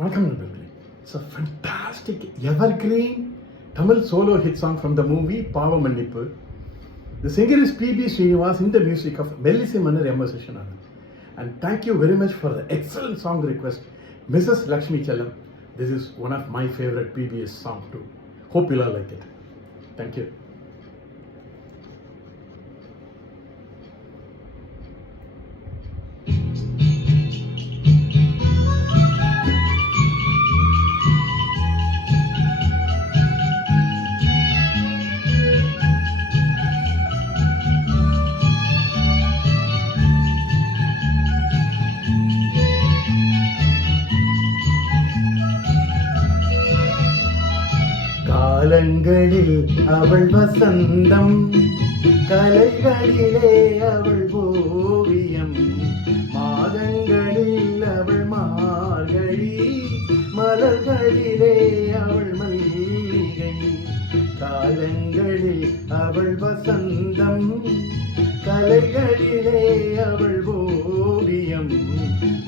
வணக்கம் நண்பர்களே. It's a fantastic evergreen Tamil solo hit song from the movie Paava Mannippu. The singer is P.B. Srinivas in the music of Mellisai Mannar M.S. Vishwanathan. And thank you very much for the excellent song request, Mrs. Lakshmi Chellam. This is one of my favorite PBS song too. Hope you'll all like it. Thank you. காலங்களில் அவள் வசந்தம், கலைகளிலே அவள் ஓவியம், மாதங்களில் அவள் மார்கழி, மலர்களிலே அவள் மல்லிகை. காலங்களில் அவள் வசந்தம், கலைகளிலே அவள் ஓவியம்,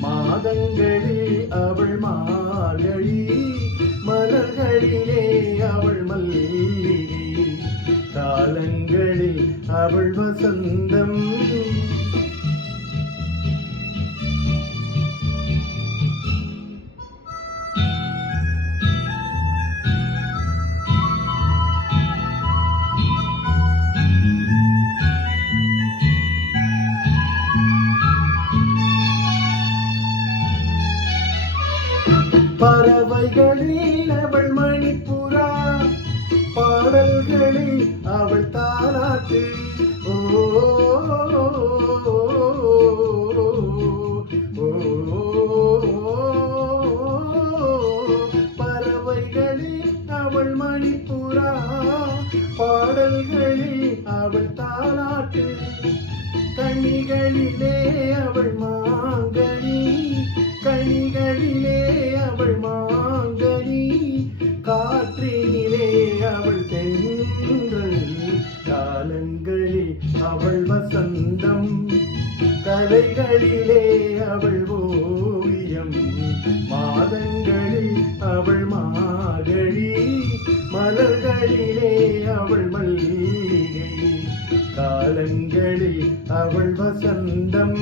மாதங்களில் அவள் மார்கழி, மலர்களிலே அவள் மல்லிகை. காலங்களில் அவள் வசந்தம். பறவைகளில் அவள் மணிப்புறா, பாடல்களில் அவள் தாலாட்டு. ஓ பறவைகளில் அவள் மணிப்புறா, பாடல்களில் அவள் தாலாட்டு. கனிகளிலே அவள் மாங்கனி, கனிகளிலே அவள் மாங்கனி, காற்றினிலே அவள் தென்றல். காலங்களில் அவள் வசந்தம், கலைகளிலே அவள் ஓவியம், மாதங்களில் அவள் மார்கழி, மலர்களிலே அவள் மல்லிகை. காலங்களில் அவள் வசந்தம்.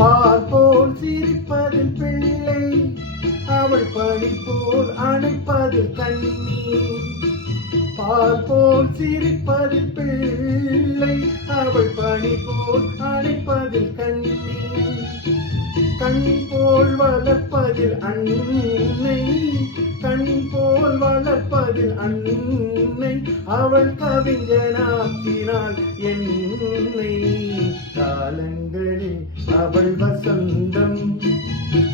பால் போல் சிரிப்பதில் பிள்ளை, அவள் பனி போல் அணைப்பதில் கண்ணீர். பால் போல் சிரிப்பதில் பிள்ளை, அவள் பனி போல் அணைப்பதில் கண்ணீர். கண் போல் வளர்ப்பதில் அன்னை, கண் போல் வளர்ப்பதில் அன்னை, அவள் கவிஞனாக்கினாள் என்னை. காலங்களில் அவள் வசந்தம்,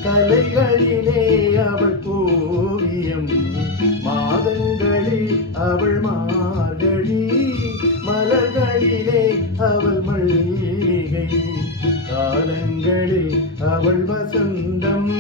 கலைகளிலே அவள் ஓவியம், மாதங்களில் அவள் மார்கழி, மலர்களிலே அவள் மல்லிகை. காலங்களில் அவள் வசந்தம்.